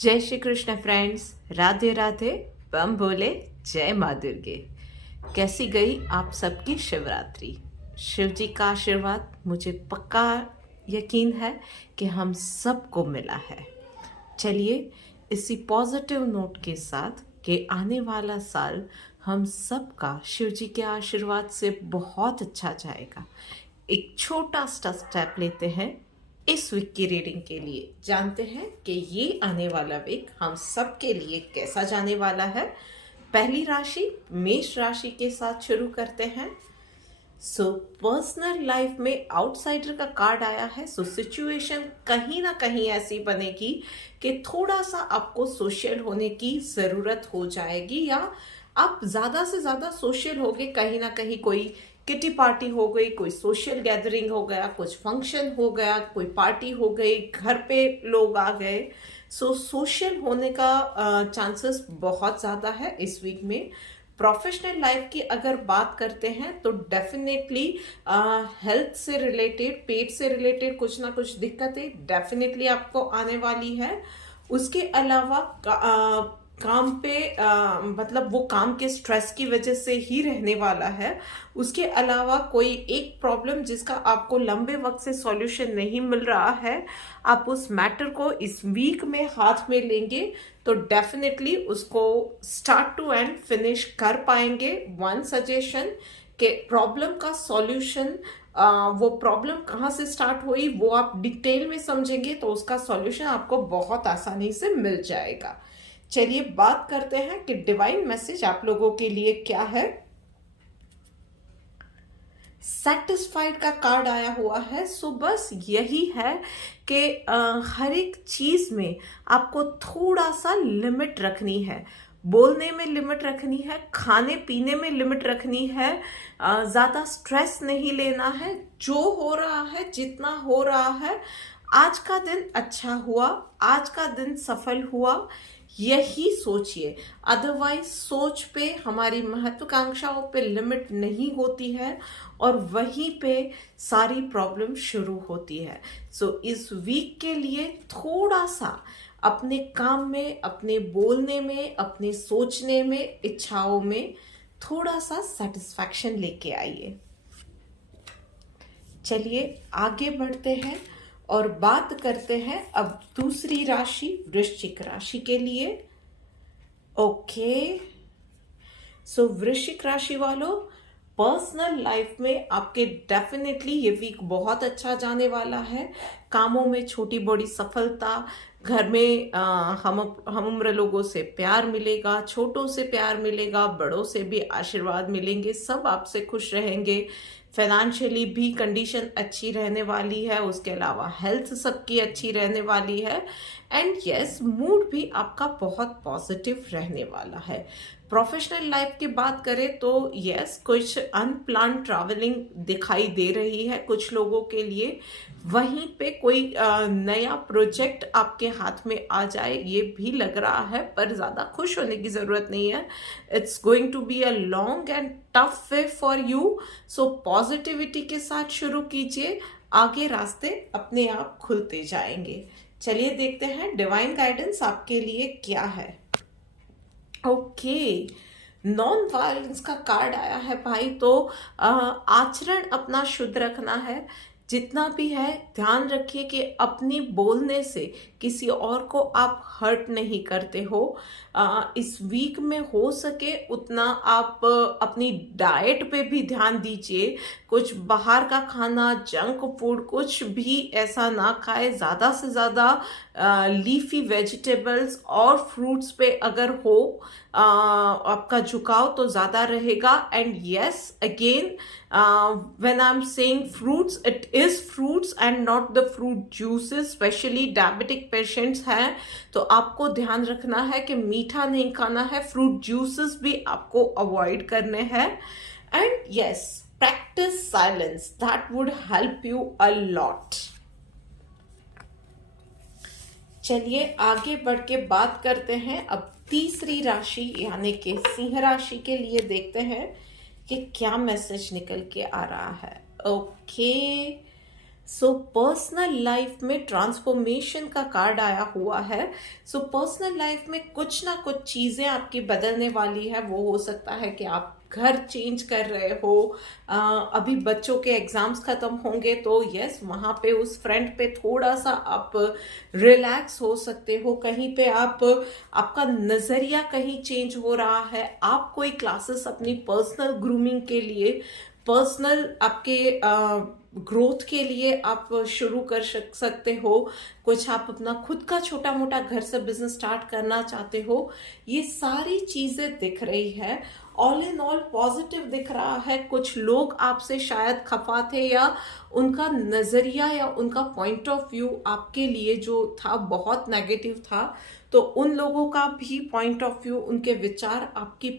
जय श्री कृष्ण फ्रेंड्स, राधे राधे, बम बोले, जय माँ दुर्गे। कैसी गई आप सबकी शिवरात्रि? शिव जी का आशीर्वाद मुझे पक्का यकीन है कि हम सबको मिला है। चलिए इसी पॉजिटिव नोट के साथ कि आने वाला साल हम सबका शिव जी के आशीर्वाद से बहुत अच्छा जाएगा। एक छोटा सा स्टेप लेते हैं इस वीक की रीडिंग के लिए। जानते हैं कि ये आने वाला वीक हम सब के लिए कैसा जाने वाला है। पहली राशि मेष राशि के साथ शुरू करते हैं। पर्सनल लाइफ में आउटसाइडर का कार्ड आया है। सिचुएशन कहीं ना कहीं ऐसी बनेगी कि थोड़ा सा आपको सोशल होने की ज़रूरत हो जाएगी, या आप ज़्यादा से ज़्यादा सोशल होगे। कहीं ना कहीं कोई किटी पार्टी हो गई, कोई सोशल गैदरिंग हो गया, कुछ फंक्शन हो गया, कोई पार्टी हो गई, घर पे लोग आ गए। सोशल होने का चांसेस बहुत ज़्यादा है इस वीक में। प्रोफेशनल लाइफ की अगर बात करते हैं तो डेफिनेटली हेल्थ से रिलेटेड, पेट से रिलेटेड कुछ ना कुछ दिक्कतें डेफिनेटली आपको आने वाली है। उसके अलावा काम पे मतलब वो काम के स्ट्रेस की वजह से ही रहने वाला है। उसके अलावा कोई एक प्रॉब्लम जिसका आपको लंबे वक्त से सॉल्यूशन नहीं मिल रहा है, आप उस मैटर को इस वीक में हाथ में लेंगे तो डेफिनेटली उसको स्टार्ट टू एंड फिनिश कर पाएंगे। वन सजेशन कि प्रॉब्लम का सॉल्यूशन, वो प्रॉब्लम कहाँ से स्टार्ट हुई वो आप डिटेल में समझेंगे तो उसका सॉल्यूशन आपको बहुत आसानी से मिल जाएगा। चलिए बात करते हैं कि डिवाइन मैसेज आप लोगों के लिए क्या है। सेटिस्फाइड का कार्ड आया हुआ है। बस यही है कि हर एक चीज में आपको थोड़ा सा लिमिट रखनी है। बोलने में लिमिट रखनी है, खाने पीने में लिमिट रखनी है, ज्यादा स्ट्रेस नहीं लेना है। जो हो रहा है, जितना हो रहा है, आज का दिन अच्छा हुआ, आज का दिन सफल हुआ, यही सोचिए। अदरवाइज सोच पे, हमारी महत्वाकांक्षाओं पे लिमिट नहीं होती है और वहीं पे सारी प्रॉब्लम शुरू होती है। इस वीक के लिए थोड़ा सा अपने काम में, अपने बोलने में, अपने सोचने में, इच्छाओं में थोड़ा सा सेटिस्फैक्शन लेके आइए। चलिए आगे बढ़ते हैं और बात करते हैं अब दूसरी राशि वृश्चिक राशि के लिए। ओके, वृश्चिक राशि वालों, पर्सनल लाइफ में आपके डेफिनेटली ये वीक बहुत अच्छा जाने वाला है। कामों में छोटी बड़ी सफलता, घर में हम उम्र लोगों से प्यार मिलेगा, छोटों से प्यार मिलेगा, बड़ों से भी आशीर्वाद मिलेंगे, सब आपसे खुश रहेंगे। फाइनेंशियली भी कंडीशन अच्छी रहने वाली है। उसके अलावा हेल्थ सबकी अच्छी रहने वाली है। एंड यस, मूड भी आपका बहुत पॉजिटिव रहने वाला है। प्रोफेशनल लाइफ की बात करें तो यस, कुछ अनप्लान ट्रैवलिंग दिखाई दे रही है कुछ लोगों के लिए। वहीं पे कोई नया प्रोजेक्ट आपके हाथ में आ जाए ये भी लग रहा है, पर ज़्यादा खुश होने की ज़रूरत नहीं है। It's going to be a long and tough way for you. Positivity के साथ शुरू कीजिए, आगे रास्ते अपने आप खुलते जाएंगे। चलिए देखते हैं डिवाइन गाइडेंस आपके लिए क्या है। ओके, नॉन वायलेंस का कार्ड आया है भाई। तो आचरण अपना शुद्ध रखना है। जितना भी है ध्यान रखिए कि अपनी बोलने से किसी और को आप हर्ट नहीं करते हो। इस वीक में हो सके उतना आप अपनी डाइट पे भी ध्यान दीजिए। कुछ बाहर का खाना, जंक फूड कुछ भी ऐसा ना खाए। ज़्यादा से ज़्यादा लीफी वेजिटेबल्स और फ्रूट्स पे अगर हो आपका झुकाव तो ज़्यादा रहेगा। And yes, again when I'm saying fruits, it is fruits and not the fruit juices. Specially diabetic patients हैं तो आपको ध्यान रखना है कि मीठा नहीं खाना है। फ्रूट जूसेस भी आपको अवॉइड करने हैं। And yes, practice silence, that would help you a lot. चलिए आगे बढ़ के बात करते हैं अब तीसरी राशि यानी कि सिंह राशि के लिए। देखते हैं कि क्या मैसेज निकल के आ रहा है। ओके, सो पर्सनल लाइफ में ट्रांसफॉर्मेशन का कार्ड आया हुआ है। सो पर्सनल लाइफ में कुछ ना कुछ चीज़ें आपकी बदलने वाली है। वो हो सकता है कि आप घर चेंज कर रहे हो, अभी बच्चों के एग्जाम्स खत्म होंगे तो यस वहाँ पे उस फ्रंट पे थोड़ा सा आप रिलैक्स हो सकते हो। कहीं पे आपका नज़रिया कहीं चेंज हो रहा है। आप कोई क्लासेस अपनी पर्सनल ग्रूमिंग के लिए, पर्सनल आपके ग्रोथ के लिए आप शुरू कर सकते हो। कुछ आप अपना खुद का छोटा मोटा घर से बिजनेस स्टार्ट करना चाहते हो। ये सारी चीजें दिख रही है। ऑल इन ऑल पॉजिटिव दिख रहा है। कुछ लोग आपसे शायद खफा थे या उनका नजरिया या उनका पॉइंट ऑफ व्यू आपके लिए जो था बहुत नेगेटिव था, तो उन लोगों का भी पॉइंट ऑफ व्यू, उनके विचार आपकी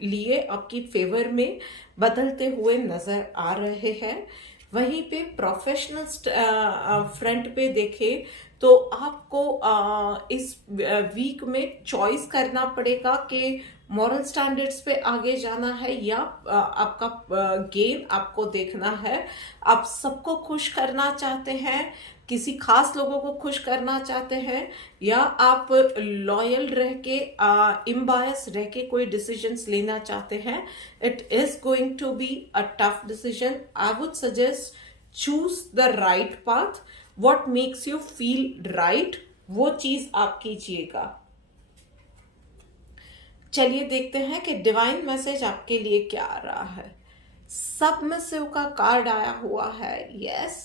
लिए आपकी फेवर में बदलते हुए नजर आ रहे हैं। वहीं पे प्रोफेशनल फ्रंट पे देखें तो आपको इस वीक में चॉइस करना पड़ेगा कि मॉरल स्टैंडर्ड्स पे आगे जाना है या आपका गेन आपको देखना है। आप सबको खुश करना चाहते हैं, किसी खास लोगों को खुश करना चाहते हैं, या आप लॉयल रह के इम्बायस रह के कोई डिसीजंस लेना चाहते हैं। It is going to be a tough decision. I would suggest choose the right path. What makes you feel right, वो चीज आप कीजिएगा। चलिए देखते हैं कि डिवाइन मैसेज आपके लिए क्या आ रहा है। सबमिसिव का कार्ड आया हुआ है। यस,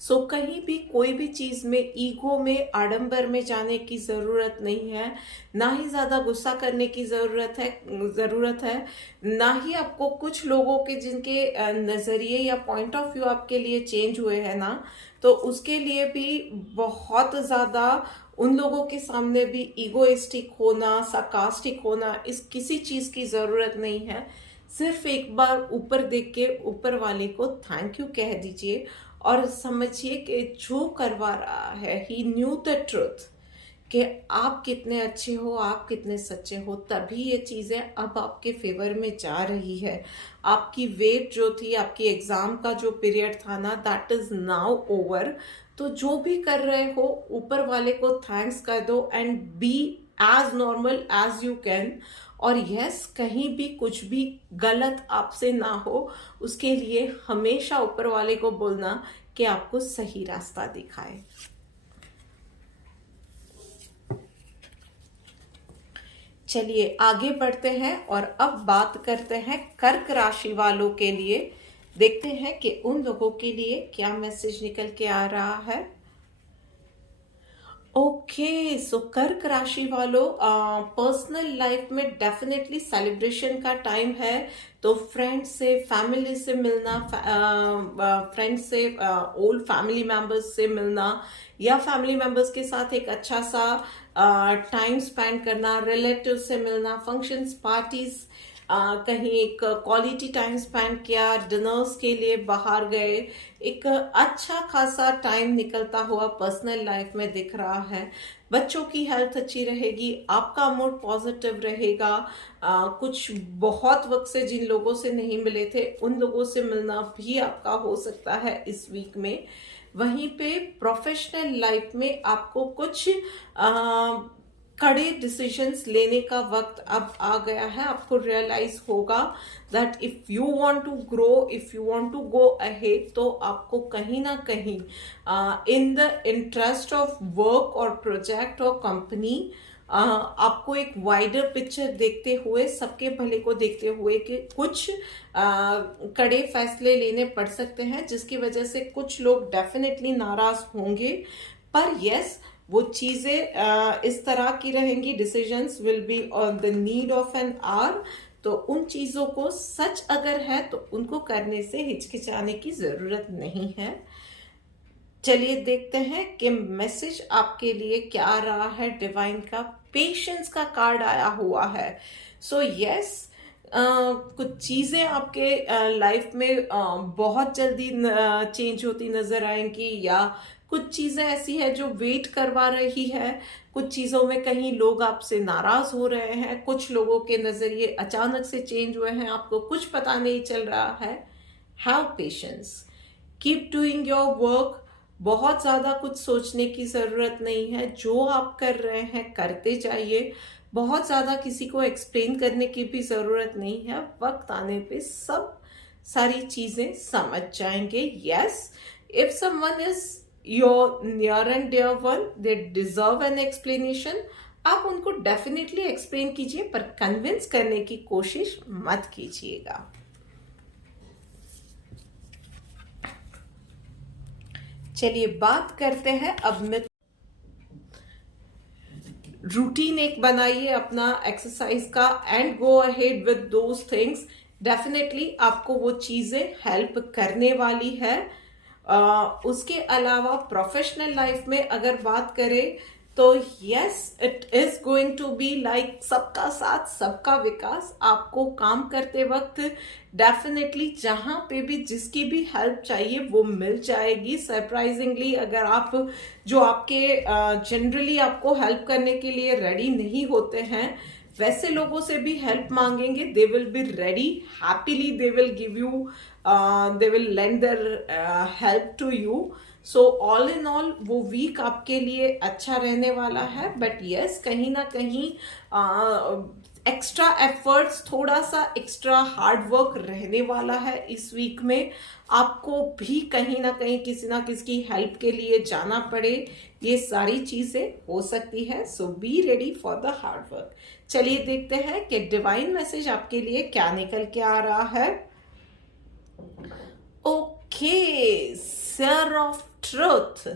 सो कहीं भी कोई भी चीज में ईगो में आडंबर में जाने की जरूरत नहीं है, ना ही ज्यादा गुस्सा करने की जरूरत है, ना ही आपको कुछ लोगों के जिनके नजरिए या पॉइंट ऑफ व्यू आपके लिए चेंज हुए हैं ना, तो उसके लिए भी बहुत ज्यादा उन लोगों के सामने भी ईगोइस्टिक होना, सार्कास्टिक होना, इस किसी चीज की जरूरत नहीं है। सिर्फ एक बार ऊपर देख के ऊपर वाले को थैंक यू कह दीजिए और समझिए कि जो करवा रहा है ही न्यू द ट्रुथ, कि आप कितने अच्छे हो, आप कितने सच्चे हो, तभी ये चीजें अब आपके फेवर में जा रही है। आपकी वेट जो थी, आपकी एग्जाम का जो पीरियड था ना, दैट इज नाउ ओवर। तो जो भी कर रहे हो ऊपर वाले को थैंक्स कर दो and be as normal as you can. और यस, कहीं भी कुछ भी गलत आपसे ना हो, उसके लिए हमेशा ऊपर वाले को बोलना कि आपको सही रास्ता दिखाए। चलिए आगे बढ़ते हैं और अब बात करते हैं कर्क राशि वालों के लिए। देखते हैं कि उन लोगों के लिए क्या मैसेज निकल के आ रहा है। ओके, सो कर्क राशि वालों, पर्सनल लाइफ में डेफिनेटली सेलिब्रेशन का टाइम है। तो फ्रेंड्स से, फैमिली से मिलना, फ्रेंड्स से, ओल्ड फैमिली मेंबर्स से मिलना, या फैमिली मेंबर्स के साथ एक अच्छा सा टाइम स्पेंड करना, रिलेटिव से मिलना, फंक्शंस, पार्टीज, कहीं एक क्वालिटी टाइम स्पेंड किया, डिनर्स के लिए बाहर गए, एक अच्छा खासा टाइम निकलता हुआ पर्सनल लाइफ में दिख रहा है। बच्चों की हेल्थ अच्छी रहेगी, आपका मूड पॉजिटिव रहेगा। कुछ बहुत वक्त से जिन लोगों से नहीं मिले थे उन लोगों से मिलना भी आपका हो सकता है इस वीक में। वहीं पे प्रोफेशनल लाइफ में आपको कुछ कड़े डिसीजंस लेने का वक्त अब आ गया है। आपको रियलाइज होगा that if you want to grow, if you want to go ahead, तो आपको कहीं ना कहीं in the interest of work और प्रोजेक्ट और कंपनी, आपको एक वाइडर पिक्चर देखते हुए, सबके भले को देखते हुए कि कुछ कड़े फैसले लेने पड़ सकते हैं, जिसकी वजह से कुछ लोग डेफिनेटली नाराज होंगे। पर यस, वो चीजें इस तरह की रहेंगी, decisions will be on the need of an hour. तो उन चीजों को सच अगर है तो उनको करने से हिचकिचाने की जरूरत नहीं है। चलिए देखते हैं कि मैसेज आपके लिए क्या आ रहा है। डिवाइन का पेशेंस का कार्ड आया हुआ है। सो यस, कुछ चीजें आपके लाइफ में बहुत जल्दी चेंज होती नजर आएंगी, या कुछ चीजें ऐसी है जो वेट करवा रही है। कुछ चीजों में कहीं लोग आपसे नाराज हो रहे हैं, कुछ लोगों के नजरिए अचानक से चेंज हुए हैं, आपको कुछ पता नहीं चल रहा है। Have patience, keep doing your work, बहुत ज़्यादा कुछ सोचने की ज़रूरत नहीं है, जो आप कर रहे हैं करते जाइए। बहुत ज़्यादा किसी को एक्सप्लेन करने की भी ज़रूरत नहीं है, वक्त आने पे सब सारी चीज़ें समझ जाएंगे। Yes, if someone is your near and dear one, they deserve an explanation, आप उनको डेफिनेटली एक्सप्लेन कीजिए, पर कन्विंस करने की कोशिश मत कीजिएगा। चलिए बात करते हैं अब मैं रूटीन एक बनाइए अपना एक्सरसाइज का and go ahead with those things. Definitely आपको वो चीजें हेल्प करने वाली है। उसके अलावा प्रोफेशनल लाइफ में अगर बात करें तो yes, it is going to be like सबका साथ सबका विकास। आपको काम करते वक्त डेफिनेटली जहां पे भी जिसकी भी हेल्प चाहिए वो मिल जाएगी। सरप्राइजिंगली अगर आप जो आपके जनरली आपको हेल्प करने के लिए रेडी नहीं होते हैं, वैसे लोगों से भी हेल्प मांगेंगे, they will be ready happily, they will give you, they will lend their help to you. So all in all वो वीक आपके लिए अच्छा रहने वाला है। बट यस, कहीं ना कहीं एक्स्ट्रा एफर्ट्स, थोड़ा सा एक्स्ट्रा हार्ड वर्क रहने वाला है इस वीक में। आपको भी कहीं ना कहीं किसी ना किसी की हेल्प के लिए जाना पड़े, ये सारी चीजें हो सकती है। So be ready for the hard work. चलिए देखते हैं कि डिवाइन मैसेज आपके लिए क्या निकल के आ रहा है। Okay, sir of truth.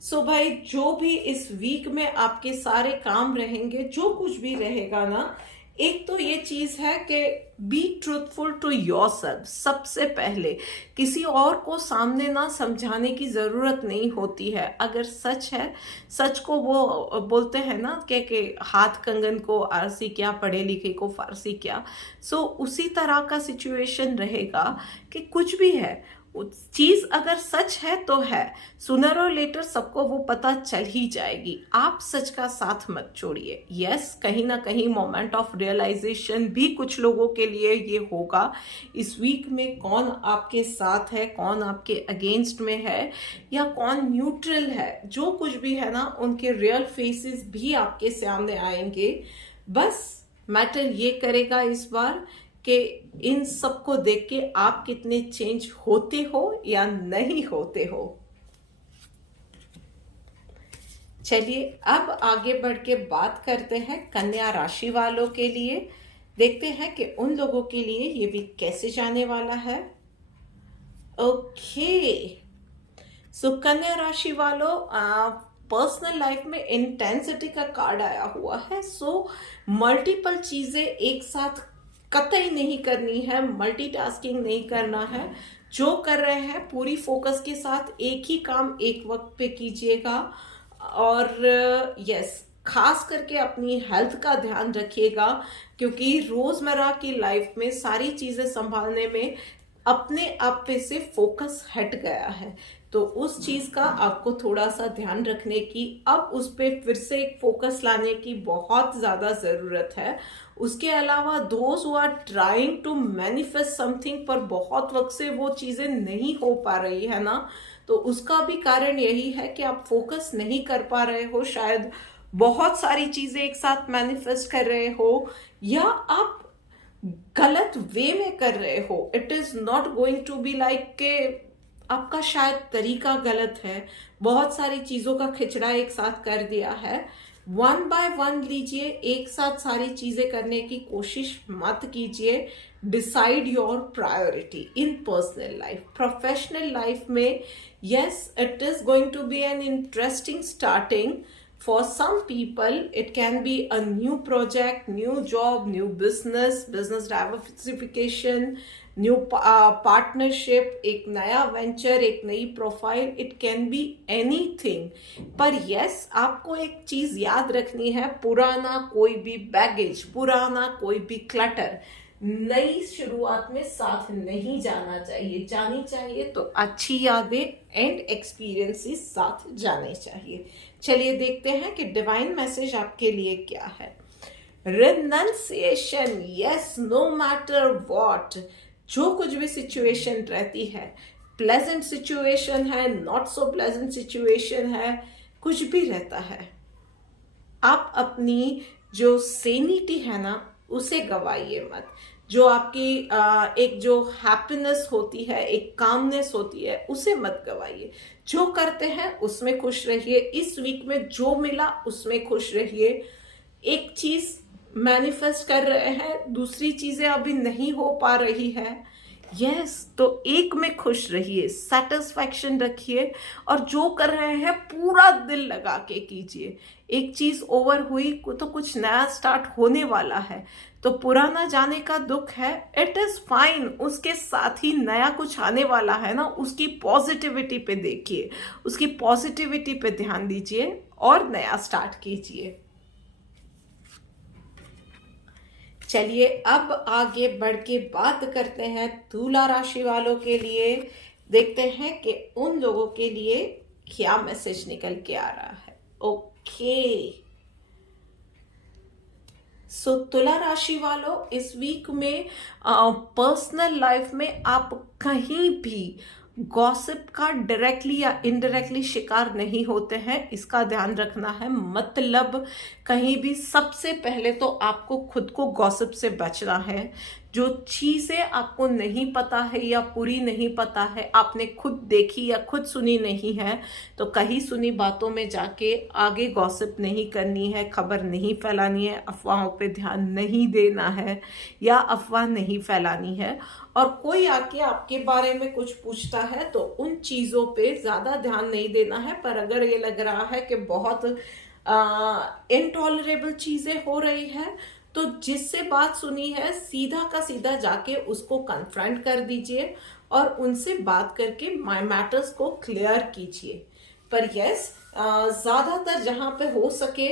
So भाई, जो भी इस वीक में आपके सारे काम रहेंगे, जो कुछ भी रहेगा ना, एक तो ये चीज है कि बी ट्रूथफुल टू योरसेल्फ। सबसे पहले किसी और को सामने ना समझाने की जरूरत नहीं होती है। अगर सच है, सच को वो बोलते हैं ना कि हाथ कंगन को आरसी क्या, पढ़े लिखे को फारसी क्या। सो उसी तरह का सिचुएशन रहेगा कि कुछ भी है, चीज अगर सच है तो है, सुनर और लेटर सबको वो पता चल ही जाएगी। आप सच का साथ मत छोड़िए। यस, कहीं ना कहीं मोमेंट ऑफ रियलाइजेशन भी कुछ लोगों के लिए ये होगा इस वीक में। कौन आपके साथ है, कौन आपके अगेंस्ट में है, या कौन न्यूट्रल है, जो कुछ भी है ना, उनके रियल फेसेस भी आपके सामने आएंगे। बस मैटर ये करेगा इस बार कि इन सबको देख के आप कितने चेंज होते हो या नहीं होते हो। चलिए अब आगे बढ़ के बात करते हैं कन्या राशि वालों के लिए। देखते हैं कि उन लोगों के लिए ये वीक कैसे जाने वाला है। ओके, सो कन्या राशि वालों, पर्सनल लाइफ में इंटेंसिटी का कार्ड आया हुआ है। सो मल्टीपल चीजें एक साथ कतई नहीं करनी है, मल्टीटास्किंग नहीं करना है। जो कर रहे हैं पूरी फोकस के साथ एक ही काम एक वक्त पे कीजिएगा। और यस, खास करके अपनी हेल्थ का ध्यान रखिएगा, क्योंकि रोजमर्रा की लाइफ में सारी चीजें संभालने में अपने आप पे से फोकस हट गया है। तो उस चीज का आपको थोड़ा सा ध्यान रखने की, अब उस पर फिर से एक फोकस लाने की बहुत ज्यादा जरूरत है। उसके अलावा those who are trying to manifest something, पर बहुत वक्त से वो चीजें नहीं हो पा रही है ना, तो उसका भी कारण यही है कि आप फोकस नहीं कर पा रहे हो। शायद बहुत सारी चीजें एक साथ मैनिफेस्ट कर रहे हो, या आप गलत वे में कर रहे हो। It is not going to be like के आपका शायद तरीका गलत है, बहुत सारी चीजों का खिचड़ा एक साथ कर दिया है। वन बाय वन लीजिए, एक साथ सारी चीजें करने की कोशिश मत कीजिए। Decide your priority in personal life. Professional life में yes, it is going to be an interesting starting. For some people, it can be a new project, new job, new business diversification, new partnership, एक नया venture, एक नई profile. It can be anything. पर yes, आपको एक चीज याद रखनी है, पुराना कोई भी बैगेज, पुराना कोई भी क्लटर नई शुरुआत में साथ नहीं जाना चाहिए। जानी चाहिए तो अच्छी यादें एंड एक्सपीरियंसेस साथ जाने चाहिए। चलिए देखते हैं कि डिवाइन मैसेज आपके लिए क्या है। Renunciation, yes, no matter what, जो कुछ भी सिचुएशन रहती है, प्लेजेंट सिचुएशन है, नॉट सो प्लेजेंट सिचुएशन है, कुछ भी रहता है, आप अपनी जो सेनिटी है ना उसे गवाइए मत। जो आपकी एक जो हैप्पीनेस होती है, एक कामनेस होती है, उसे मत गवाइए। जो करते हैं उसमें खुश रहिए। इस वीक में जो मिला उसमें खुश रहिए। एक चीज मैनिफेस्ट कर रहे हैं, दूसरी चीजें अभी नहीं हो पा रही है, यस तो एक में खुश रहिए, सेटिस्फैक्शन रखिए और जो कर रहे हैं पूरा दिल लगा के कीजिए। एक चीज ओवर हुई तो कुछ नया स्टार्ट होने वाला है, तो पुराना जाने का दुख है, इट इज फाइन। उसके साथ ही नया कुछ आने वाला है ना, उसकी पॉजिटिविटी पे देखिए, उसकी पॉजिटिविटी पे ध्यान दीजिए और नया स्टार्ट कीजिए। चलिए अब आगे बढ़ के बात करते हैं तुला राशि वालों के लिए। देखते हैं कि उन लोगों के लिए क्या मैसेज निकल के आ रहा है। ओके, सो तुला राशि वालों, इस वीक में पर्सनल लाइफ में आप कहीं भी गॉसिप का डायरेक्टली या इनडायरेक्टली शिकार नहीं होते हैं, इसका ध्यान रखना है। मतलब कहीं भी सबसे पहले तो आपको खुद को गॉसिप से बचना है। जो चीज़ें आपको नहीं पता है या पूरी नहीं पता है, आपने खुद देखी या खुद सुनी नहीं है, तो कहीं सुनी बातों में जाके आगे गॉसिप नहीं करनी है, खबर नहीं फैलानी है, अफवाहों पे ध्यान नहीं देना है या अफवाह नहीं फैलानी है। और कोई आके आपके बारे में कुछ पूछता है तो उन चीज़ों पे ज़्यादा ध्यान नहीं देना है। पर अगर ये लग रहा है कि बहुत इनटॉलरेबल चीज़ें हो रही है, तो जिससे बात सुनी है सीधा का सीधा जाके उसको कन्फ्रंट कर दीजिए और उनसे बात करके मैटर्स को क्लियर कीजिए। पर यस, ज़्यादातर जहाँ पे हो सके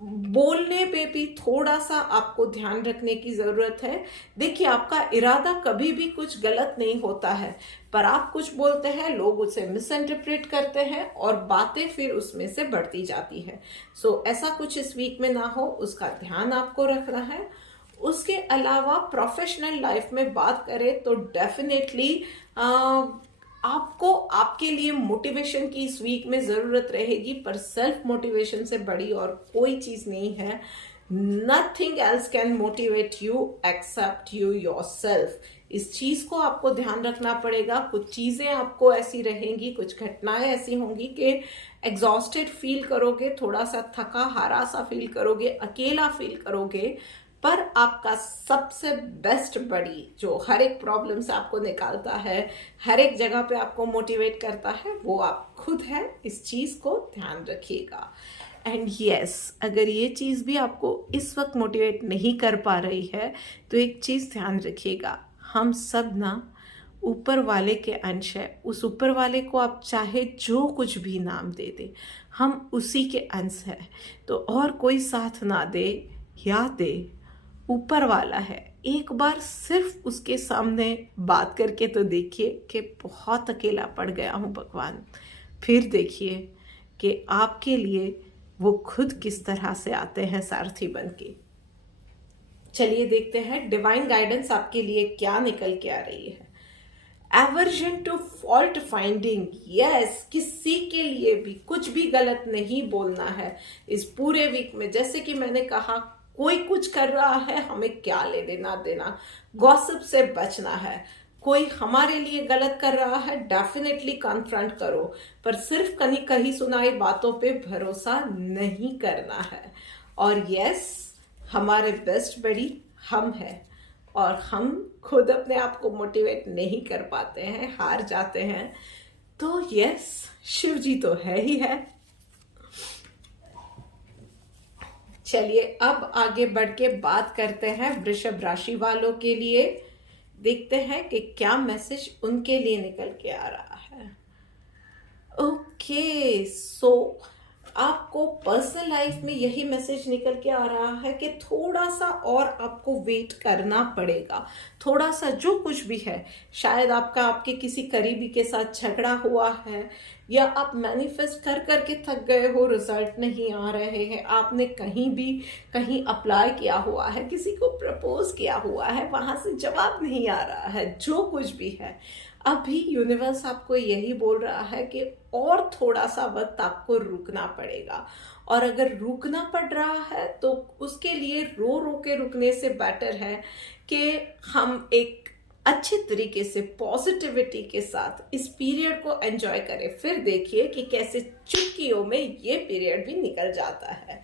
बोलने पे भी थोड़ा सा आपको ध्यान रखने की जरूरत है। देखिए, आपका इरादा कभी भी कुछ गलत नहीं होता है, पर आप कुछ बोलते हैं, लोग उसे मिस इंटरप्रेट करते हैं और बातें फिर उसमें से बढ़ती जाती है। सो ऐसा कुछ इस वीक में ना हो, उसका ध्यान आपको रखना है। उसके अलावा प्रोफेशनल लाइफ में बात करें तो डेफिनेटली आपको आपके लिए मोटिवेशन की इस वीक में जरूरत रहेगी, पर सेल्फ मोटिवेशन से बड़ी और कोई चीज नहीं है। Nothing else can motivate you except you yourself. इस चीज को आपको ध्यान रखना पड़ेगा। कुछ चीजें आपको ऐसी रहेंगी, कुछ घटनाएं ऐसी होंगी कि एग्जॉस्टेड फील करोगे, थोड़ा सा थका हारा सा फील करोगे, अकेला फील करोगे, पर आपका सबसे बेस्ट बड़ी जो हर एक प्रॉब्लम से आपको निकालता है, हर एक जगह पे आपको मोटिवेट करता है, वो आप खुद है। इस चीज को ध्यान रखिएगा। एंड यस, अगर ये चीज भी आपको इस वक्त मोटिवेट नहीं कर पा रही है, तो एक चीज ध्यान रखिएगा, हम सब ना ऊपर वाले के अंश है। उस ऊपर वाले को आप चाहे जो कुछ भी नाम दे दे, हम उसी के अंश है। तो और कोई साथ ना दे या दे, ऊपर वाला है। एक बार सिर्फ उसके सामने बात करके तो देखिए कि बहुत अकेला पड़ गया हूँ भगवान। फिर देखिए कि आपके लिए वो खुद किस तरह से आते हैं सारथी बन के। चलिए देखते हैं डिवाइन गाइडेंस आपके लिए क्या निकल के आ रही है। Aversion to fault finding, yes, किसी के लिए भी कुछ भी गलत नहीं बोलना है इस पूरे वीक में। जैसे कि मैंने कहा, कोई कुछ कर रहा है, हमें क्या ले देना देना। गॉसिप से बचना है। कोई हमारे लिए गलत कर रहा है, डेफिनेटली कन्फ्रंट करो, पर सिर्फ कहीं सुनाई बातों पे भरोसा नहीं करना है। और यस, हमारे बेस्ट बड़ी हम हैं और हम खुद अपने आप को मोटिवेट नहीं कर पाते हैं, हार जाते हैं। तो यस, शिव जी तो है ही है। चलिए अब आगे बढ़ के बात करते हैं वृषभ राशि वालों के लिए। देखते हैं कि क्या मैसेज उनके लिए निकल के आ रहा है। ओके, सो आपको पर्सनल लाइफ में यही मैसेज निकल के आ रहा है कि थोड़ा सा और आपको वेट करना पड़ेगा। थोड़ा सा जो कुछ भी है, शायद आपके किसी करीबी के साथ झगड़ा हुआ है, या आप मैनिफेस्ट कर करके थक गए हो, रिजल्ट नहीं आ रहे हैं, आपने कहीं अप्लाई किया हुआ है, किसी को प्रपोज किया हुआ है, वहां से जवाब नहीं आ रहा है, जो कुछ भी है, अभी यूनिवर्स आपको यही बोल रहा है कि और थोड़ा सा वक्त आपको रुकना पड़ेगा, और अगर रुकना पड़ रहा है तो उसके लिए रो रो के रुकने से बेटर है कि हम एक अच्छे तरीके से पॉजिटिविटी के साथ इस पीरियड को एंजॉय करें। फिर देखिए कि कैसे चुटकियों में ये पीरियड भी निकल जाता है।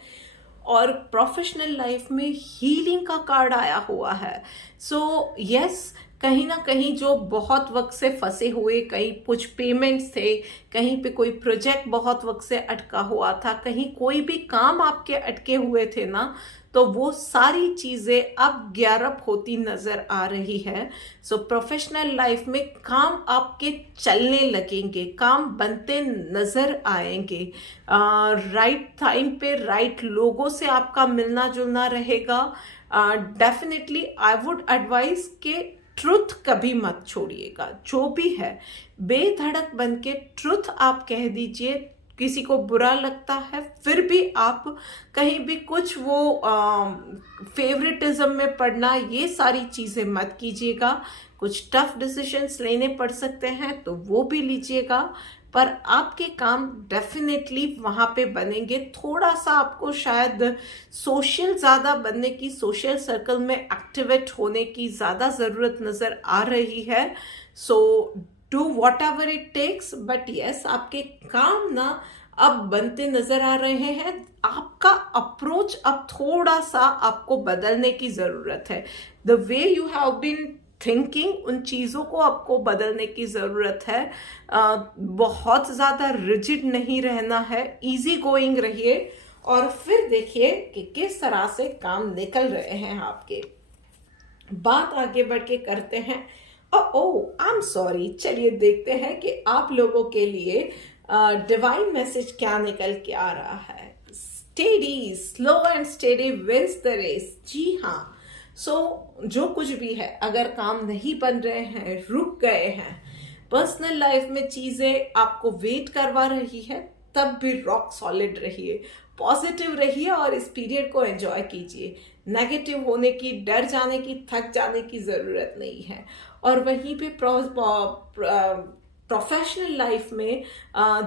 और प्रोफेशनल लाइफ में हीलिंग का कार्ड आया हुआ है। सो यस, कहीं ना कहीं जो बहुत वक्त से फंसे हुए, कहीं कुछ पेमेंट्स थे, कहीं पे कोई प्रोजेक्ट बहुत वक्त से अटका हुआ था, कहीं कोई भी काम आपके अटके हुए थे ना, तो वो सारी चीज़ें अब ग्यारप होती नज़र आ रही है। सो प्रोफेशनल लाइफ में काम आपके चलने लगेंगे, काम बनते नज़र आएंगे। राइट टाइम पे राइट लोगों से आपका मिलना जुलना रहेगा। डेफिनेटली आई वुड एडवाइज के ट्रुथ कभी मत छोड़िएगा। जो भी है बेधड़क बन के ट्रुथ आप कह दीजिए। किसी को बुरा लगता है फिर भी आप कहीं भी कुछ वो फेवरेटिज्म में पड़ना, ये सारी चीज़ें मत कीजिएगा। कुछ टफ डिसीजंस लेने पड़ सकते हैं तो वो भी लीजिएगा, पर आपके काम डेफिनेटली वहाँ पे बनेंगे। थोड़ा सा आपको शायद सोशल ज़्यादा बनने की, सोशल सर्कल में एक्टिवेट होने की ज़्यादा ज़रूरत नज़र आ रही है। So do whatever it takes, but yes आपके काम ना अब बनते नज़र आ रहे हैं। आपका अप्रोच अब थोड़ा सा आपको बदलने की ज़रूरत है। The way you have been thinking, उन चीज़ों को आपको बदलने की ज़रूरत है। बहुत ज़्यादा रिजिड नहीं रहना है, इजी गोइंग रहिए, और फिर देखिए कि किस तरह से काम निकल रहे हैं आपके। बात आगे बढ़ के करते हैं। ओह आई एम सॉरी, चलिए देखते हैं कि आप लोगों के लिए डिवाइन मैसेज क्या निकल के आ रहा है। Steady, slow and steady wins the race. जी हाँ, जो कुछ भी है, अगर काम नहीं बन रहे हैं, रुक गए हैं, पर्सनल लाइफ में चीजें आपको वेट करवा रही है, तब भी रॉक सॉलिड रहिए, पॉजिटिव रहिए और इस पीरियड को एंजॉय कीजिए। नेगेटिव होने की, डर जाने की, थक जाने की जरूरत नहीं है। और वहीं पे प्रोफेशनल लाइफ में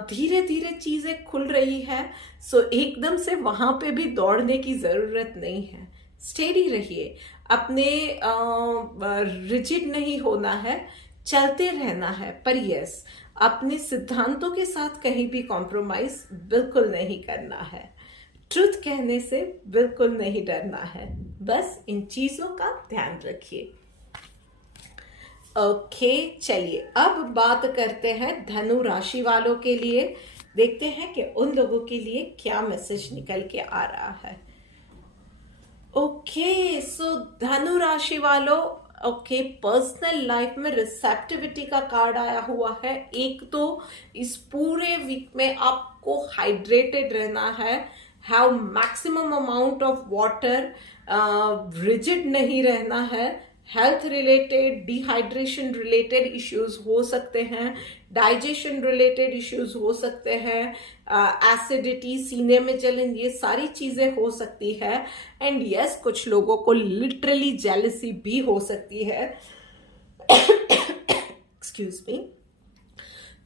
धीरे धीरे चीजें खुल रही है। सो एकदम से वहां पे भी दौड़ने की जरूरत नहीं है। स्टेडी रहिए, अपने रिजिड नहीं होना है, चलते रहना है, पर यस अपने सिद्धांतों के साथ कहीं भी कॉम्प्रोमाइज बिल्कुल नहीं करना है। ट्रुथ कहने से बिल्कुल नहीं डरना है, बस इन चीजों का ध्यान रखिए। ओके, चलिए अब बात करते हैं धनु राशि वालों के लिए। देखते हैं कि उन लोगों के लिए क्या मैसेज निकल के आ रहा है। ओके, सो धनु राशि वालों, ओके, पर्सनल लाइफ में रिसेप्टिविटी का कार्ड आया हुआ है। एक तो इस पूरे वीक में आपको हाइड्रेटेड रहना है, have maximum amount of water, rigid नहीं रहना है। Health related, dehydration related issues हो सकते हैं, डाइजेशन रिलेटेड इश्यूज हो सकते हैं, एसिडिटी, सीने में जलन, ये सारी चीजें हो सकती है। एंड यस, कुछ लोगों को लिटरली जेलसी भी हो सकती है। Excuse me.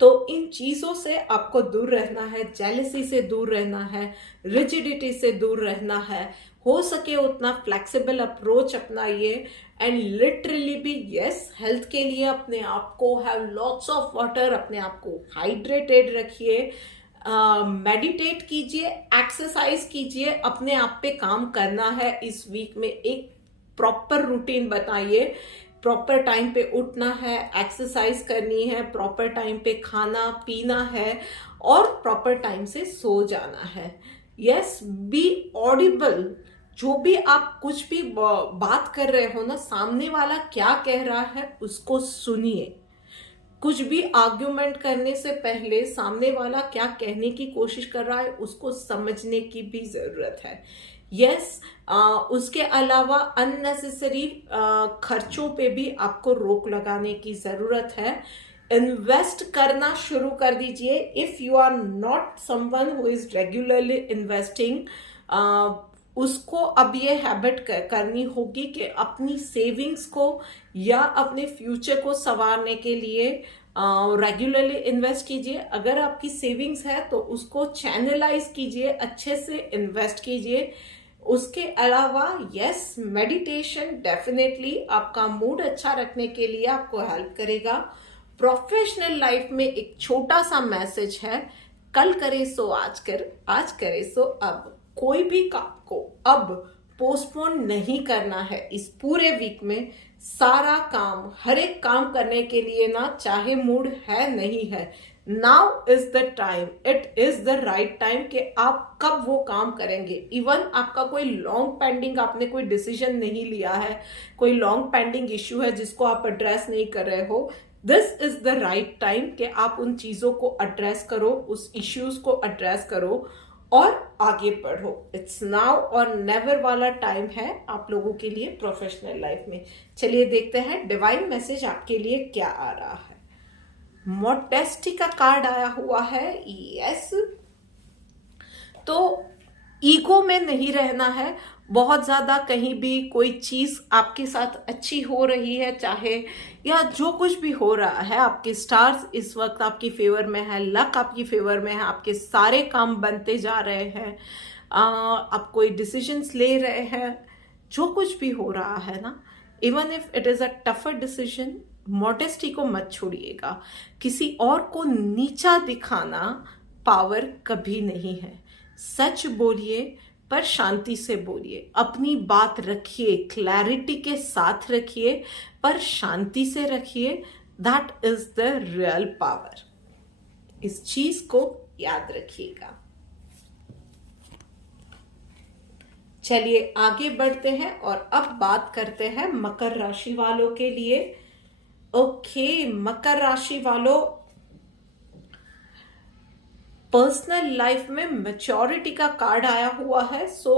तो इन चीजों से आपको दूर रहना है, जेलसी से दूर रहना है, रिजिडिटी से दूर रहना है। हो सके उतना फ्लेक्सिबल अप्रोच अपनाइए। एंड लिटरली भी यस, हेल्थ के लिए अपने आप को हैव लॉट्स ऑफ वाटर, अपने आप को हाइड्रेटेड रखिए, मेडिटेट कीजिए, एक्सरसाइज कीजिए, अपने आप पे काम करना है। इस वीक में एक प्रॉपर रूटीन बताइए, प्रॉपर टाइम पे उठना है, एक्सरसाइज करनी है, प्रॉपर टाइम पे खाना पीना है और प्रॉपर टाइम से सो जाना है। Yes, be audible. जो भी आप कुछ भी बात कर रहे हो ना, सामने वाला क्या कह रहा है उसको सुनिए। कुछ भी आर्ग्यूमेंट करने से पहले सामने वाला क्या कहने की कोशिश कर रहा है उसको समझने की भी जरूरत है। यस, उसके अलावा अननेसेसरी खर्चों पे भी आपको रोक लगाने की जरूरत है। इन्वेस्ट करना शुरू कर दीजिए। If you are not someone who is regularly investing, उसको अब ये हैबिट करनी होगी कि अपनी सेविंग्स को या अपने फ्यूचर को संवारने के लिए रेगुलरली इन्वेस्ट कीजिए। अगर आपकी सेविंग्स है तो उसको चैनलाइज कीजिए, अच्छे से इन्वेस्ट कीजिए। उसके अलावा यस, मेडिटेशन डेफिनेटली आपका मूड अच्छा रखने के लिए आपको हेल्प करेगा। प्रोफेशनल लाइफ में एक छोटा सा मैसेज है, कल करे सो आज कर, आज करे सो अब। कोई भी काम को अब पोस्टपोन नहीं करना है। इस पूरे वीक में सारा काम, हर एक काम करने के लिए ना, चाहे मूड है नहीं है, now is the time, it is the right time कि आप कब वो काम करेंगे। इवन आपका कोई लॉन्ग पेंडिंग, आपने कोई डिसीजन नहीं लिया है, कोई लॉन्ग पेंडिंग इश्यू है जिसको आप एड्रेस नहीं कर रहे हो, this is the right time कि आप उन चीजों को एड्रेस करो, उस इश्यूज को एड्रेस करो और आगे बढ़ो। इट्स नाउ और नेवर वाला टाइम है आप लोगों के लिए प्रोफेशनल लाइफ में। चलिए देखते हैं डिवाइन मैसेज आपके लिए क्या आ रहा है। मॉडेस्टी का कार्ड आया हुआ है। यस, तो ईगो में नहीं रहना है। बहुत ज्यादा कहीं भी कोई चीज आपके साथ अच्छी हो रही है, चाहे या जो कुछ भी हो रहा है, आपके स्टार्स इस वक्त आपकी फेवर में है, लक आपकी फेवर में है, आपके सारे काम बनते जा रहे हैं, आप कोई डिसीजंस ले रहे हैं, जो कुछ भी हो रहा है ना, even if it is a tougher decision, modesty को मत छोड़िएगा। किसी और को नीचा दिखाना पावर कभी नहीं है। सच बोलिए पर शांति से बोलिए, अपनी बात रखिए, क्लैरिटी के साथ रखिए, पर शांति से रखिए। That is the real power. इस चीज को याद रखिएगा। चलिए आगे बढ़ते हैं और अब बात करते हैं मकर राशि वालों के लिए। ओके, मकर राशि वालों, पर्सनल लाइफ में मैच्योरिटी का कार्ड आया हुआ है। So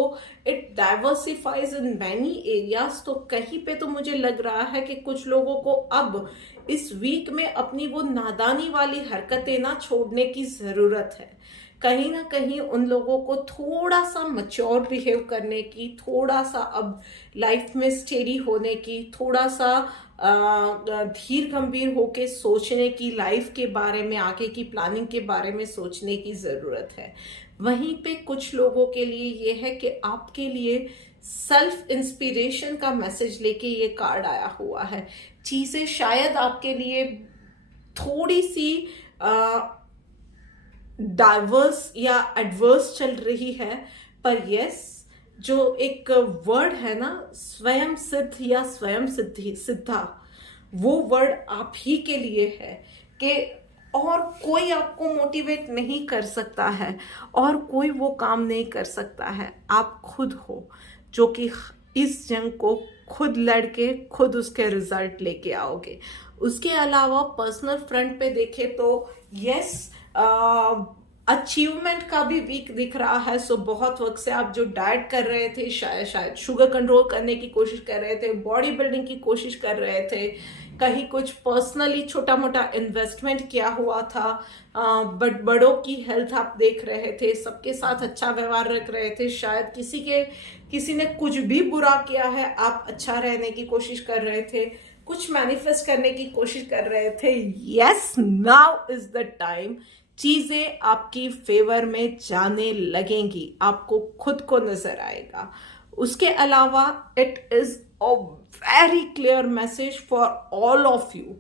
it diversifies in many areas. तो कहीं पे तो मुझे लग रहा है कि कुछ लोगों को अब इस वीक में अपनी वो नादानी वाली हरकतें ना छोड़ने की जरूरत है। कहीं ना कहीं उन लोगों को थोड़ा सा मैच्योर बिहेव करने की, थोड़ा सा अब लाइफ में स्टेडी होने की, थोड़ा सा धीर गंभीर होके सोचने की, लाइफ के बारे में, आगे की प्लानिंग के बारे में सोचने की जरूरत है। वहीं पे कुछ लोगों के लिए ये है कि आपके लिए सेल्फ इंस्पिरेशन का मैसेज लेके ये कार्ड आया हुआ है। चीजें शायद आपके लिए थोड़ी सी डाइवर्स या एडवर्स चल रही है, पर यस, जो एक वर्ड है ना, स्वयं सिद्ध या स्वयं सिद्धा, वो वर्ड आप ही के लिए है कि और कोई आपको मोटिवेट नहीं कर सकता है और कोई वो काम नहीं कर सकता है। आप खुद हो जो कि इस जंग को खुद लड़के खुद उसके रिजल्ट लेके आओगे। उसके अलावा पर्सनल फ्रंट पे देखें तो यस, अचीवमेंट का भी वीक दिख रहा है। सो बहुत वक्त से आप जो डाइट कर रहे थे, शायद शुगर कंट्रोल करने की कोशिश कर रहे थे, बॉडी बिल्डिंग की कोशिश कर रहे थे, कहीं कुछ पर्सनली छोटा मोटा इन्वेस्टमेंट किया हुआ था, बट बड़ों की हेल्थ आप देख रहे थे, सबके साथ अच्छा व्यवहार रख रहे थे, शायद किसी ने कुछ भी बुरा किया है, आप अच्छा रहने की कोशिश कर रहे थे, कुछ मैनिफेस्ट करने की कोशिश कर रहे थे। Yes, now is the time. चीजें आपकी फेवर में जाने लगेंगी, आपको खुद को नजर आएगा। उसके अलावा it is a very clear message for all of you.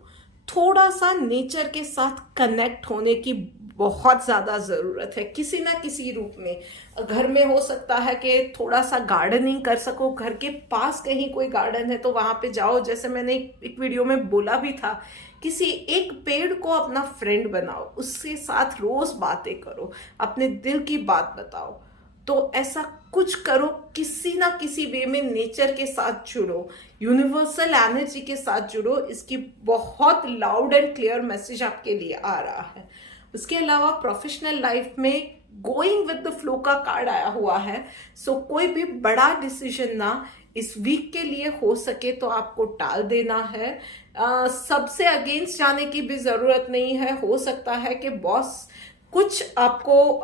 थोड़ा सा नेचर के साथ कनेक्ट होने की बहुत ज्यादा जरूरत है, किसी ना किसी रूप में। घर में हो सकता है कि थोड़ा सा गार्डनिंग कर सको, घर के पास कहीं कोई गार्डन है तो वहां पे जाओ। जैसे मैंने एक वीडियो में बोला भी था, किसी एक पेड़ को अपना फ्रेंड बनाओ, उसके साथ रोज बातें करो, अपने दिल की बात बताओ। तो ऐसा कुछ करो, किसी ना किसी वे में नेचर के साथ जुड़ो, यूनिवर्सल एनर्जी के साथ जुड़ो। इसकी बहुत लाउड एंड क्लियर मैसेज आपके लिए आ रहा है। उसके अलावा प्रोफेशनल लाइफ में गोइंग विद द फ्लो का कार्ड आया हुआ है। सो कोई भी बड़ा डिसीजन ना इस वीक के लिए हो सके तो आपको टाल देना है। सबसे अगेंस्ट जाने की भी जरूरत नहीं है। हो सकता है कि बॉस कुछ आपको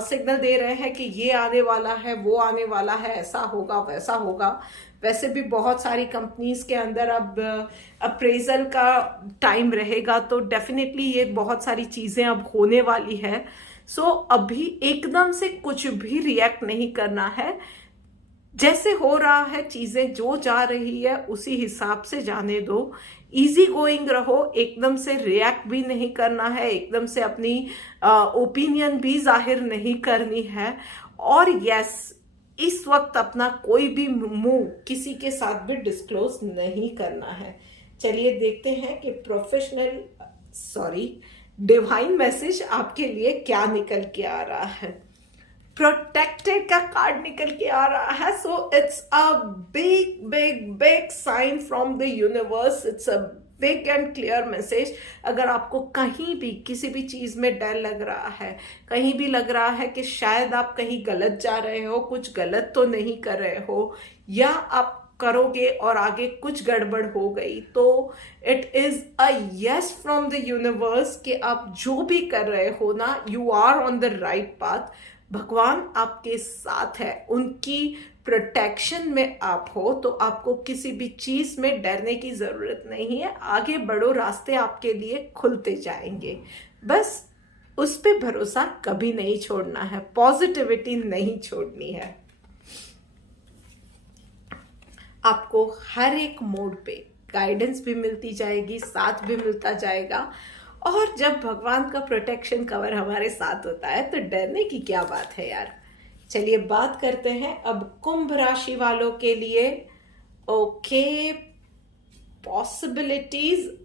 सिग्नल दे रहे हैं कि ये आने वाला है, वो आने वाला है, ऐसा होगा वैसा होगा। वैसे भी बहुत सारी कंपनीज के अंदर अब अप्रेजल का टाइम रहेगा, तो डेफिनेटली ये बहुत सारी चीजें अब होने वाली है। सो अभी एकदम से कुछ भी रिएक्ट नहीं करना है। जैसे हो रहा है, चीजें जो जा रही है उसी हिसाब से जाने दो। इजी गोइंग रहो, एकदम से रिएक्ट भी नहीं करना है, एकदम से अपनी ओपिनियन भी जाहिर नहीं करनी है। और यस, इस वक्त अपना कोई भी मूव किसी के साथ भी डिस्क्लोज नहीं करना है। चलिए देखते हैं कि डिवाइन मैसेज आपके लिए क्या निकल के आ रहा है। प्रोटेक्टेड का कार्ड निकल के आ रहा है। So it's a big big big sign from the universe. It's a big and clear message. अगर आपको कहीं भी किसी भी चीज में डर लग रहा है, कहीं भी लग रहा है कि शायद आप कहीं गलत जा रहे हो, कुछ गलत तो नहीं कर रहे हो, या आप करोगे और आगे कुछ गड़बड़ हो गई, तो it is a yes from the universe कि आप जो भी कर रहे हो ना, you are on the right path. भगवान आपके साथ है, उनकी प्रोटेक्शन में आप हो, तो आपको किसी भी चीज में डरने की जरूरत नहीं है। आगे बढ़ो, रास्ते आपके लिए खुलते जाएंगे। बस उस पे भरोसा कभी नहीं छोड़ना है, पॉजिटिविटी नहीं छोड़नी है। आपको हर एक मोड पे गाइडेंस भी मिलती जाएगी, साथ भी मिलता जाएगा। और जब भगवान का प्रोटेक्शन कवर हमारे साथ होता है तो डरने की क्या बात है यार। चलिए बात करते हैं अब कुंभ राशि वालों के लिए। Okay, possibilities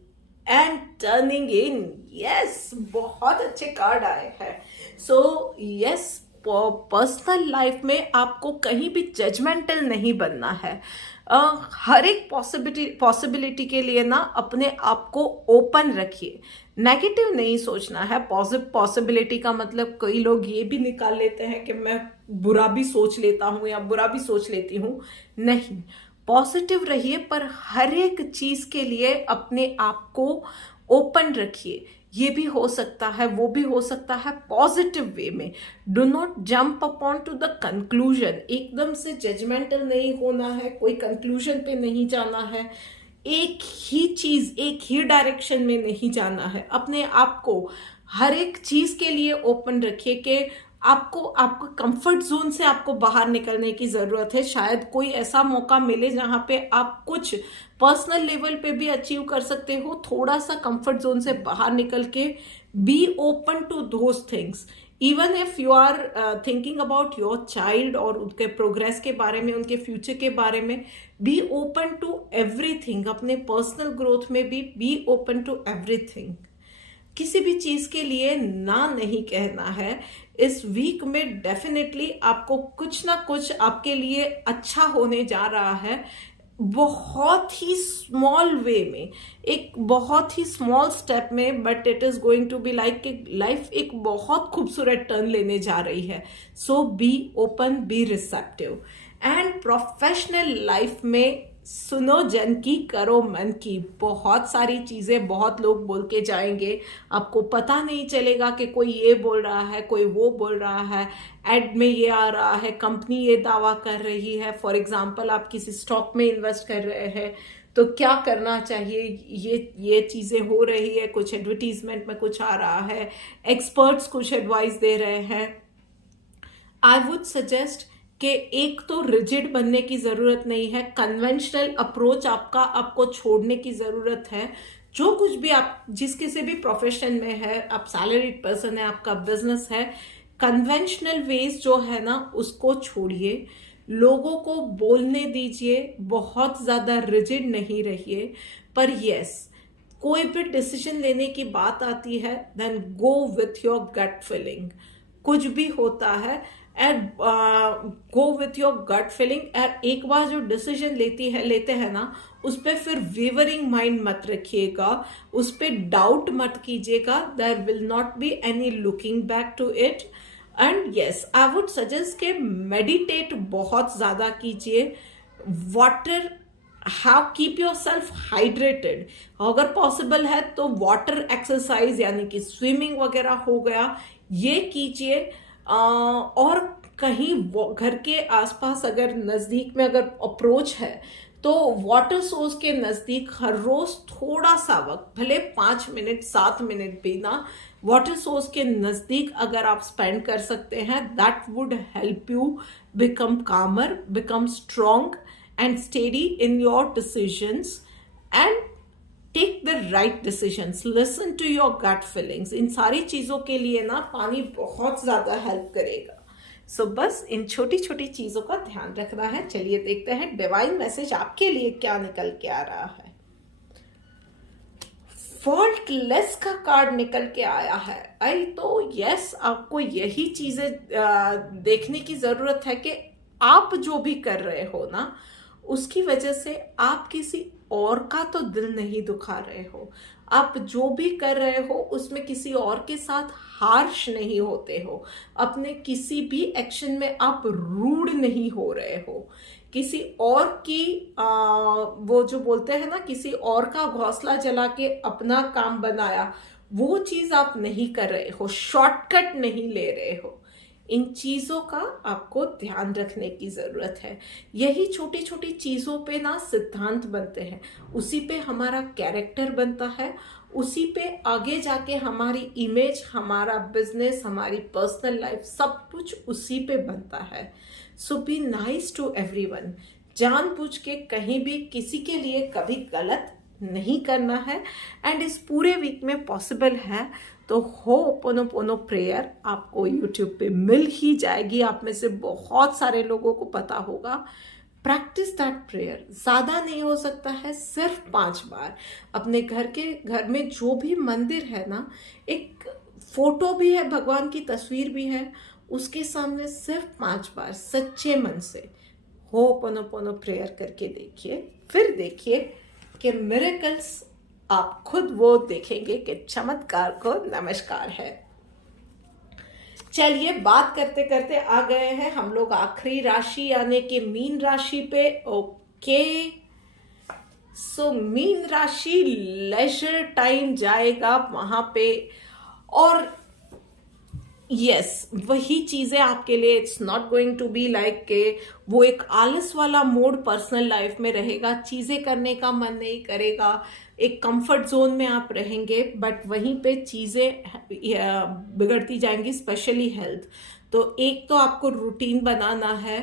and turning in. Yes, बहुत अच्छे कार्ड आए हैं। सो यस, पर्सनल लाइफ में आपको कहीं भी जजमेंटल नहीं बनना है। हर एक पॉसिबिलिटी के लिए ना अपने आप को ओपन रखिए, नेगेटिव नहीं सोचना है। पॉसिबिलिटी का मतलब कई लोग ये भी निकाल लेते हैं कि मैं बुरा भी सोच लेता हूं या बुरा भी सोच लेती हूं। नहीं, पॉजिटिव रहिए, पर हर एक चीज के लिए अपने आप को ओपन रखिए। ये भी हो सकता है, वो भी हो सकता है, पॉजिटिव वे में। Do not jump upon two the conclusion. एकदम से जजमेंटल नहीं होना है, कोई कंक्लूजन पे नहीं जाना है, एक ही चीज, एक ही डायरेक्शन में नहीं जाना है। अपने आप को हर एक चीज के लिए ओपन रखिए कि आपको कंफर्ट जोन से आपको बाहर निकलने की जरूरत है। शायद कोई ऐसा मौका मिले जहां पे आप कुछ पर्सनल लेवल पे भी अचीव कर सकते हो। थोड़ा सा कंफर्ट जोन से बाहर निकल के be open to those things. Even if you are thinking about your child और उनके प्रोग्रेस के बारे में, उनके फ्यूचर के बारे में, बी ओपन टू एवरीथिंग। अपने पर्सनल ग्रोथ में भी बी ओपन टू एवरीथिंग। किसी भी चीज के लिए ना नहीं कहना है। इस वीक में डेफिनेटली आपको कुछ ना कुछ आपके लिए अच्छा होने जा रहा है। बहुत ही स्मॉल वे में, एक बहुत ही स्मॉल स्टेप में, but it is going to be like life एक बहुत खूबसूरत टर्न लेने जा रही है। So be open, be receptive. And professional life में सुनो जन की, करो मन की। बहुत सारी चीजें बहुत लोग बोल के जाएंगे, आपको पता नहीं चलेगा कि कोई ये बोल रहा है, कोई वो बोल रहा है, एड में ये आ रहा है, कंपनी ये दावा कर रही है। फॉर एग्जाम्पल, आप किसी स्टॉक में इन्वेस्ट कर रहे हैं तो क्या करना चाहिए, ये चीजें हो रही है, कुछ एडवर्टीजमेंट में कुछ आ रहा है, एक्सपर्ट्स कुछ एडवाइस दे रहे हैं। आई वुड सजेस्ट कि एक तो रिजिड बनने की जरूरत नहीं है, कन्वेंशनल अप्रोच आपको छोड़ने की जरूरत है। जो कुछ भी आप जिस किसी भी प्रोफेशन में है, आप सैलरीड पर्सन है, आपका बिजनेस है, कन्वेंशनल वेज जो है ना उसको छोड़िए, लोगों को बोलने दीजिए, बहुत ज्यादा रिजिड नहीं रहिए। पर यस, कोई भी डिसीजन लेने की बात आती है, then go with your gut feeling. कुछ भी होता है and go with your gut feeling. And एक बार जो डिसीजन लेते हैं ना, उस पर फिर वेवरिंग माइंड मत रखिएगा, उस पर डाउट मत कीजिएगा। There will not be any looking back to it. And yes, I would suggest के मेडिटेट बहुत ज्यादा कीजिए, water how keep yourself hydrated, अगर पॉसिबल है तो वाटर एक्सरसाइज यानी कि स्विमिंग वगैरह हो गया, ये कीजिए। और कहीं घर के आसपास अगर नज़दीक में अगर अप्रोच है तो वाटर सोर्स के नज़दीक हर रोज थोड़ा सा वक्त, भले 5 मिनट 7 मिनट भी ना, वाटर सोर्स के नज़दीक अगर आप स्पेंड कर सकते हैं, that would help you become calmer, become strong and steady in your decisions and take the right decisions, listen to your gut feelings. इन सारी चीज़ों के लिए ना पानी बहुत ज़्यादा हेल्प करेगा। सो बस इन छोटी छोटी चीज़ों का ध्यान रखना है। चलिए देखते हैं डिवाइन मैसेज आपके लिए क्या निकल के आ रहा है। फॉल्टलेस का कार्ड निकल के आया है। आई तो यस, आपको यही चीज़ें देखने की ज़रूरत है कि आप जो भी कर रहे हो ना, उसकी वजह से आप किसी और का तो दिल नहीं दुखा रहे हो। आप जो भी कर रहे हो उसमें किसी और के साथ हार्श नहीं होते हो। अपने किसी भी एक्शन में आप रूड नहीं हो रहे हो। किसी और की वो जो बोलते हैं ना, किसी और का घोंसला जला के अपना काम बनाया, वो चीज आप नहीं कर रहे हो। शॉर्टकट नहीं ले रहे हो। इन चीज़ों का आपको ध्यान रखने की ज़रूरत है। यही छोटी छोटी चीज़ों पे ना सिद्धांत बनते हैं, उसी पे हमारा कैरेक्टर बनता है, उसी पे आगे जाके हमारी इमेज, हमारा बिजनेस, हमारी पर्सनल लाइफ, सब कुछ उसी पे बनता है। So be nice to everyone. जानबूझ के कहीं भी किसी के लिए कभी गलत नहीं करना है। एंड इस पूरे वीक में पॉसिबल है तो होपोनोपोनो प्रेयर आपको यूट्यूब पे मिल ही जाएगी। आप में से बहुत सारे लोगों को पता होगा। Practice that prayer. ज़्यादा नहीं हो सकता है, सिर्फ 5 बार। अपने घर में जो भी मंदिर है ना, एक फोटो भी है, भगवान की तस्वीर भी है, उसके सामने सिर्फ 5 बार सच्चे मन से होपोनोपोनो प्रेयर करके देखिए। फिर देखिए कि मिरेकल्स, आप खुद वो देखेंगे कि चमत्कार को नमस्कार है। चलिए बात करते करते आ गए हैं हम लोग आखिरी राशि यानी कि मीन राशि पे। ओके, सो मीन राशि लेजर टाइम जाएगा वहां पे, और यस वही चीजें आपके लिए, it's not going to be like के वो एक आलस वाला मोड पर्सनल लाइफ में रहेगा, चीजें करने का मन नहीं करेगा, एक कंफर्ट जोन में आप रहेंगे, बट वहीं पे चीजें बिगड़ती जाएंगी, स्पेशली हेल्थ। तो एक तो आपको रूटीन बनाना है,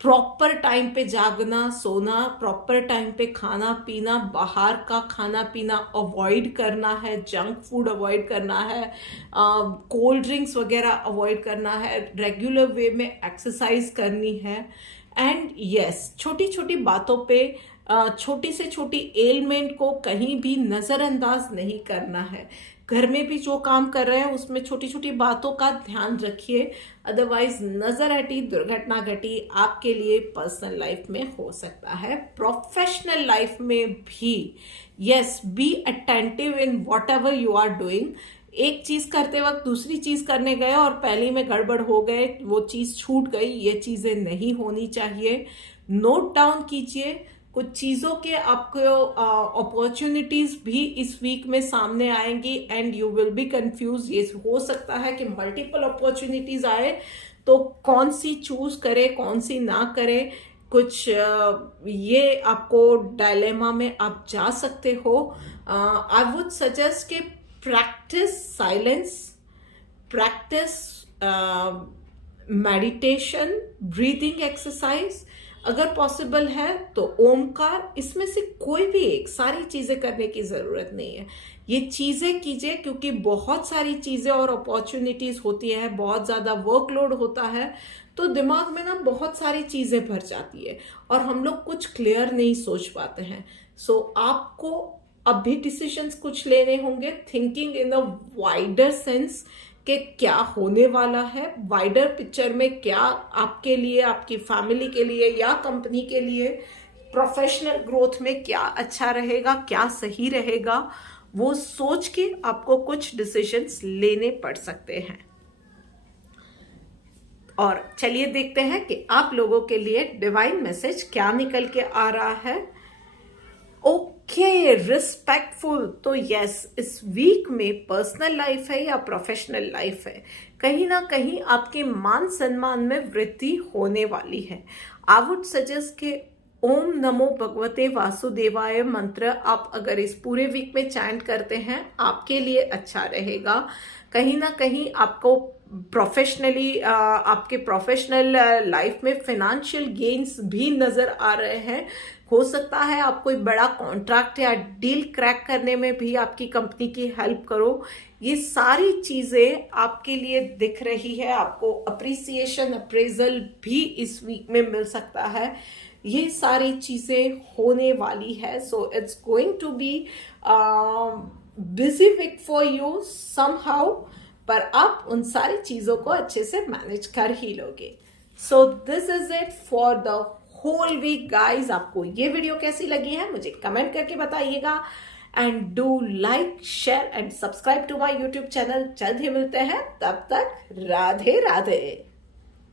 प्रॉपर टाइम पे जागना सोना, प्रॉपर टाइम पे खाना पीना, बाहर का खाना पीना अवॉइड करना है, जंक फूड अवॉइड करना है, कोल्ड ड्रिंक्स वगैरह अवॉइड करना है, रेगुलर वे में एक्सरसाइज करनी है। एंड यस, छोटी छोटी बातों पे, छोटी से छोटी एलिमेंट को कहीं भी नज़रअंदाज नहीं करना है। घर में भी जो काम कर रहे हैं उसमें छोटी छोटी बातों का ध्यान रखिए, अदरवाइज नजर हटी, दुर्घटना घटी आपके लिए पर्सनल लाइफ में हो सकता है। प्रोफेशनल लाइफ में भी yes, be attentive in whatever you are doing. एक चीज करते वक्त दूसरी चीज करने गए और पहली में गड़बड़ हो गए, वो चीज छूट गई, ये चीजें नहीं होनी चाहिए। नोट डाउन कीजिए। कुछ चीज़ों के आपको अपॉर्चुनिटीज भी इस वीक में सामने आएंगी and you will be confuse. ये हो सकता है कि मल्टीपल अपॉर्चुनिटीज आए, तो कौन सी चूज करे कौन सी ना करे, कुछ ये आपको डायलेमा में आप जा सकते हो। आई वुड सजेस्ट कि practice silence, practice meditation, breathing exercise, अगर पॉसिबल है तो ओमकार, इसमें से कोई भी एक, सारी चीजें करने की जरूरत नहीं है। ये चीजें कीजिए क्योंकि बहुत सारी चीजें और अपॉर्चुनिटीज होती हैं, बहुत ज्यादा वर्कलोड होता है, तो दिमाग में ना बहुत सारी चीजें भर जाती है और हम लोग कुछ क्लियर नहीं सोच पाते हैं। सो आपको अब भी डिसीजंस कुछ लेने होंगे, thinking in a wider sense कि क्या होने वाला है, वाइडर पिक्चर में क्या आपके लिए, आपकी फैमिली के लिए या कंपनी के लिए, प्रोफेशनल ग्रोथ में क्या अच्छा रहेगा, क्या सही रहेगा, वो सोच के आपको कुछ डिसीजंस लेने पड़ सकते हैं। और चलिए देखते हैं कि आप लोगों के लिए डिवाइन मैसेज क्या निकल के आ रहा है। Okay, respectful. तो यस, इस वीक में पर्सनल लाइफ है या प्रोफेशनल लाइफ है, कहीं ना कहीं आपके मान सम्मान में वृद्धि होने वाली है। आई वुड सजेस्ट के ओम नमो भगवते वासुदेवाय मंत्र आप अगर इस पूरे वीक में चैंट करते हैं, आपके लिए अच्छा रहेगा। कहीं ना कहीं आपको प्रोफेशनली आपके प्रोफेशनल लाइफ में फिनेंशियल गेन्स भी नजर आ रहे हैं। हो सकता है आप कोई बड़ा कॉन्ट्रैक्ट या डील क्रैक करने में भी आपकी कंपनी की हेल्प करो। ये सारी चीजें आपके लिए दिख रही है। आपको अप्रिसिएशन, अप्रेजल भी इस वीक में मिल सकता है। ये सारी चीजें होने वाली है। So it's going to be busy week for you somehow, पर आप उन सारी चीजों को अच्छे से मैनेज कर ही लोगे। So this is it for the whole week guys. आपको ये वीडियो कैसी लगी है मुझे कमेंट करके बताइएगा, and do like, share and subscribe to my YouTube channel. जल्द ही मिलते हैं, तब तक राधे राधे।